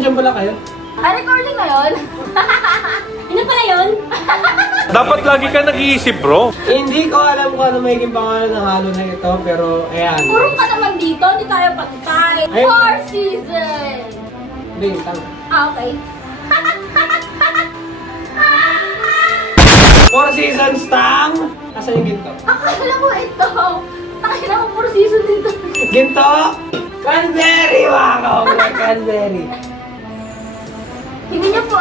nandyan pala kayo? Recording ngayon? Ano pala yun? Dapat lagi ka nag-iisip, bro. Hindi ko alam kung ano magiging pangalan ng halo na ito, pero ayan. Purong ka naman dito, hindi tayo pagtay. Ay. 4 seasons! Hindi, tang. Okay. 4 seasons, tang! Asan yung ginto? Akala ko ito. Takina mo 4 seasons dito. Ginto! Canberry, mga kaobre! Canberry! Hindi niyo po.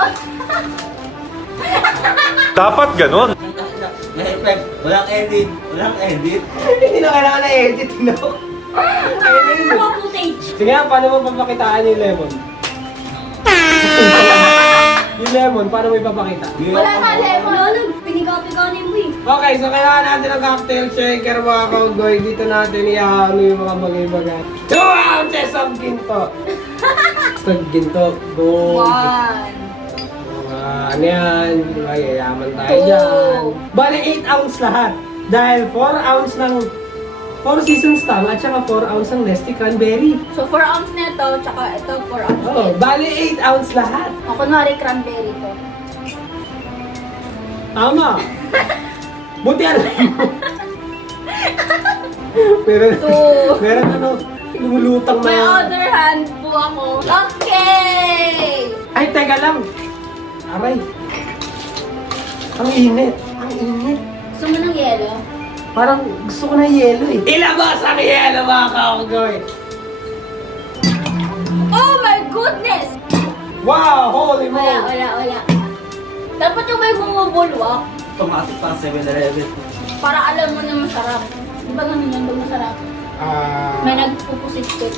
Dapat ganon. May effect. Walang edit. Walang edit. Hindi na kailangan na edit, no? Ayun. Mga footage. Sige nga, paano mo papakitaan yung lemon? Yung lemon, paano mo ipapakita? Wala na lemon. Lolo, pinigaw-pigaw mo eh. Okay, so kailangan natin ng cocktail shaker, mga kaugoy. Dito natin ihalo yung mga bagay-bagay. 2 ounces of ginto! Sa ginto, go! 1. Ano yan? Diba, yayaman tayo 2. dyan. Bale, 8 ounce lahat. Dahil 4 ounce ng 4 seasons tang at saka 4 ounce ng Nesty Cranberry. So 4 ounce nito, tsaka ito 4 ounce. Oo, bale 8 ounce lahat. O, kunwari cranberry to. Tama. Buti alam mo. Meron, Two. meron ano, lumulutang May na. other hand po ako. Okay! Ay, teka lang. Aray. Ang init. Ang init. Gusto mo ng yelo? Parang gusto ko na yelo eh. Ilabas ang yelo, mga kaugoy. Oh my goodness! Wow, holy Wala, moly. wala. Dapat yung may bumubulwak Pumasok pa ang 7-Eleven. para alam mo na masarap. Di ba ganun yun? Pag masarap. May nagpupusit-sit.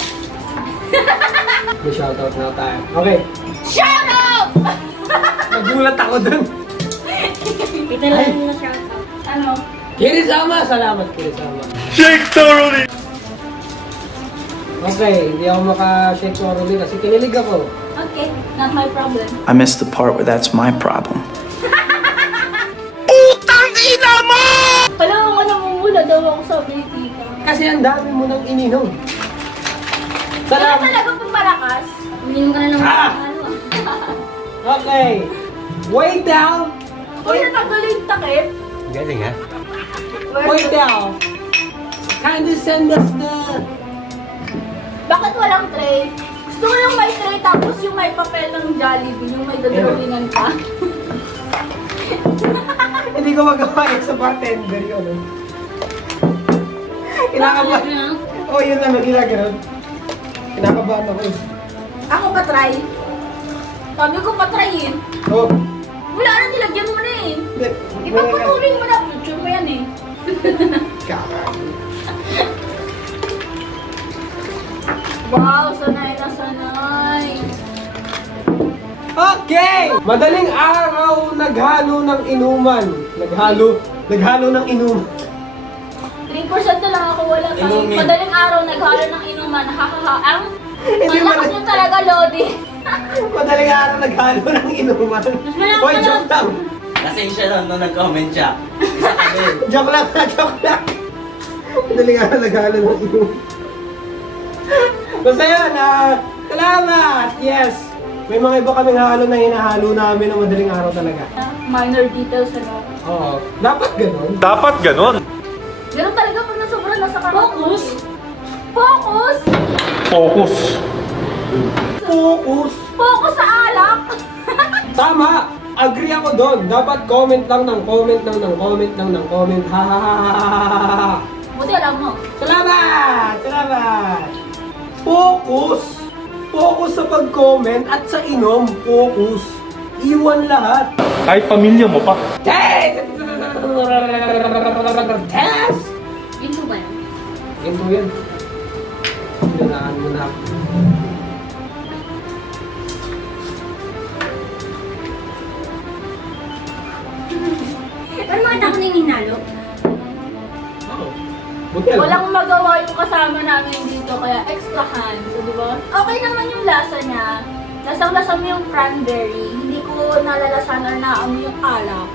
May shoutout na tayo. Okay. Shout out! Nagulat ako dun. Kita lang yung shout out. Ano? Kirisama! Salamat, Kirisama. Shake thoroughly. Okay, hindi ako maka-shake thoroughly kasi kinilig ako. Okay, not my problem. I missed the part where that's my problem. Alam mo namumula daw ako sa tita. Kasi ang dami mo nang ininom. Wala Salamat. talaga pag malakas. Uminom ka na ng ano. Okay. Wait down. Uy, natanggal yung takip. Galing ha? Wait down. Kindly send us the... Bakit walang tray? Gusto ko yung may tray tapos yung may papel ng Jollibee, yung may dadrawingan pa. Hindi ko magawa yun sa bartender yun. No? Kinakabahan. Oh, yun lang. Ginaganon. Kinakabahan ako eh. Ako pa try. Sabi ko pa tryin. Oh. Wala na, nilagyan mo na eh. Ipagpatuloy mo na. Picture mo yan eh. Wow, sanay na sanay. Okay! Madaling araw naghalo ng inuman. Naghalo ng inuman. 3% na lang ako wala tayo. Inumin. Madaling araw naghalo ng inuman. Hahaha. Ang Hindi malakas man- nyo talaga, Lodi. Madaling araw naghalo ng inuman. malakas Hoy, na joke lang. Kasi siya lang nung nag-comment siya. Isa kami. Joke lang, joke lang. Madaling araw naghalo ng inuman. Basta yun, salamat! Yes! May mga iba kaming halo na hinahalo namin ng madaling araw talaga. Minor details ano. Oo. Dapat ganun. Dapat ganon. Ganun talaga pag nasobra nasa karat. Focus! Focus! Focus. Focus! Focus sa alak! Tama! Agree ako doon. Dapat comment lang ng comment lang ng comment lang ng comment. Ha ha ha ha ha ha ha. Buti alam mo. Salamat! Salamat! Focus! Focus sa pag-comment at sa inom. Focus. Iwan lahat. Kahit pamilya mo pa. Test! Yun po ba? Yan po yan. Pinanaan mo na. Ano mga tao na yung hinalo? Buti alam. Walang magawa yung kasama namin dito, kaya extra hand. So, di ba? Okay naman yung lasa niya. Lasang-lasa mo yung cranberry. Hindi ko nalalasan or naamoy yung alak.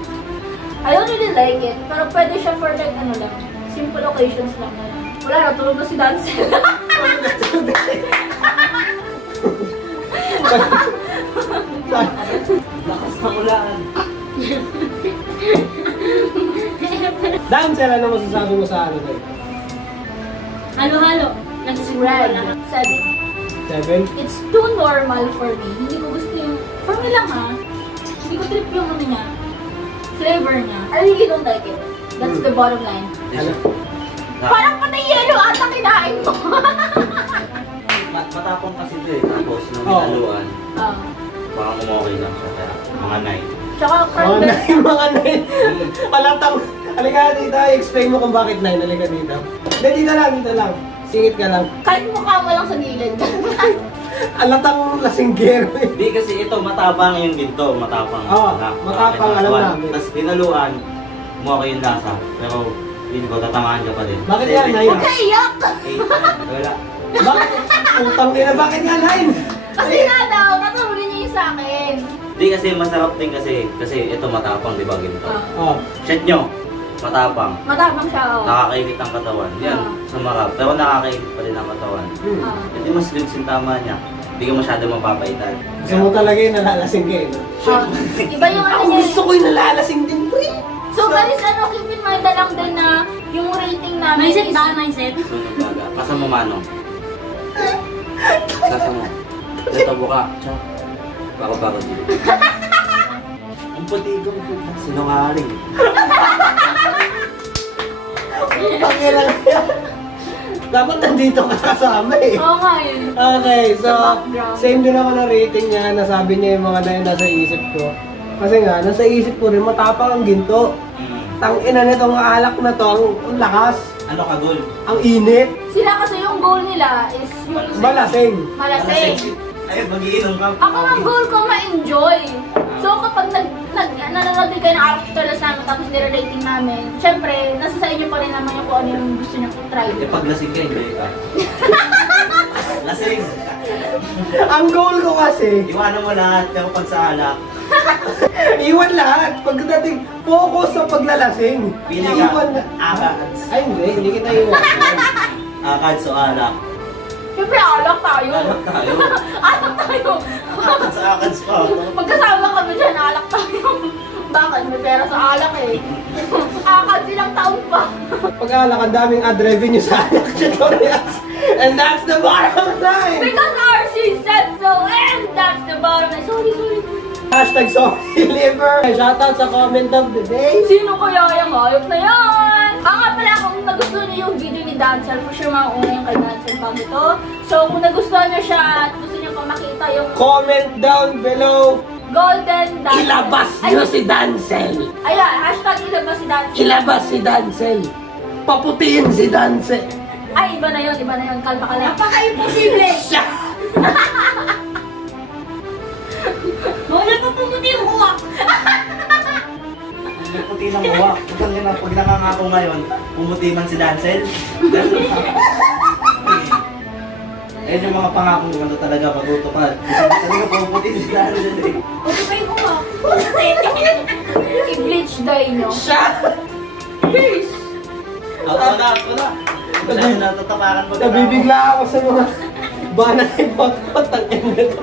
I don't really like it. Pero pwede siya for like ano lang. Simple occasions lang na lang. Wala na, tulog na si Dancel. Lakas na ulan. Dancel, ano masasabi mo sa ano tayo? Halo-halo. Nag-spread. 7. 7? It's too normal for me. Hindi ko gusto yung, for me lang ha, hindi ko trip yung ano niya, flavor niya. I really don't like it. That's the bottom line. Ano? Parang patay yelo ata kinain mo. Matapang kasi ito eh. Tapos nung Oo. hinaluan, Ah. parang umokay lang siya. Kaya mga 9. Tsaka Mga cranberry. 9, mga 9. Palatang. Halika dito, explain mo kung bakit 9. Halika dito. Hindi, dito lang. Singit ka lang. Kahit mukha mo lang sa gilid. Alatang lasinggero eh. Hindi kasi ito matapang yung ginto. Matapang. Oo, matapang, alam namin. Tapos hinaluan, umokay yung lasa. Pero hindi ko tatamaan ka pa din. Bakit yan, 9? Huwag ka iyak! 8, wala. Bakit? Utang ina, bakit nga 9? Kasi nga daw, tatawulin niya yung sa akin. Hindi kasi masarap din kasi ito matapang, di ba ginto? Oh. Shit nyo, matapang. Matapang siya, oh. Nakakainit ang katawan. Yan, sumarap. Pero nakakainit pa din ang katawan. Hmm. Ah. Hindi mas lips yung tama niya. Hindi ka masyado mapapaitan. Gusto mo talaga yung nalalasing ka eh. No? Iba yung ano Ako niya. gusto ko yung nalalasing din, pre. So guys, ano, keep in mind na lang din na yung rating namin is... mindset? Sunog baga. Kasama mo manong. Kasama mo. Ito buka. Chok. Bako-bako dito. Ang putigong puta. Sinungaling. Pangilan kaya. Dapat nandito ka kasama eh. Oo nga yun. Okay, so Sa background. same din ako ng rating niya. Nasabi niya yung mga na nasa isip ko. Kasi nga, nasa isip ko rin, matapang ang ginto. Tangina nitong alak na to, ang lakas, Ano ka, Gol? ang init, Sila kasi yung goal nila is yung... malasing. Malasing. Ayun, mag-iinom ka. Ako ang goal ko ma-enjoy. So kapag nanonood din kayo ng afterlife namin tapos nire-rating namin, syempre, nasa sa inyo pa rin naman yung kung ano yung gusto nyo i-try. Eh, pag lasing ka, enjoy ka. Lasing. Ang goal ko kasi, Iwanan mo lahat, pero pag sa alak, iwan lahat. Pagdating, focus sa paglalasing. pili Iwan ka. na- Akads. Ay hindi kita iwan. Akads o alak. Syempre, alak tayo. Alak tayo. Alak tayo. Akads, akads pa. Magkasama kami dyan, alak tayo. Bakit? May pera sa alak eh. Akad silang taon pa. Pag-alak, ang daming ad revenue sa alak tutorials. And that's the bottom line. Because RC said so, and that's the bottom line. Sorry. Hashtag sorry liver. Shoutout sa comment of the day. Sino kaya yung hayop na yan? Nga pala, kung nagustuhan niyo yung video ni Dancel, for sure mauuna yung kay Dancel bago ito. So, kung nagustuhan niyo siya at gusto niyo pa makita yung Comment down below. golden Dancel. Ilabas nyo si Dancel. Ayan, hashtag ilabas si Dancel. Ilabas si Dancel. Paputiin si Dancel. Ay, iba na yun. Kalma ka lang. Napaka-imposible. Siya. Wala pa pumuti yung uwak. May puti ng uwak. Pag nakangako ngayon, pumuti man si Dancel. Eh, yung mga pangakong ano talaga matutupad. Talaga pumuti si Dancel eh. Puti pa yung uwak. I-bleach dye nyo. Siya. Peace. Wala. Wala na natatapakan mo. Nabibigla ako sa mga banay bot. Tangin na to.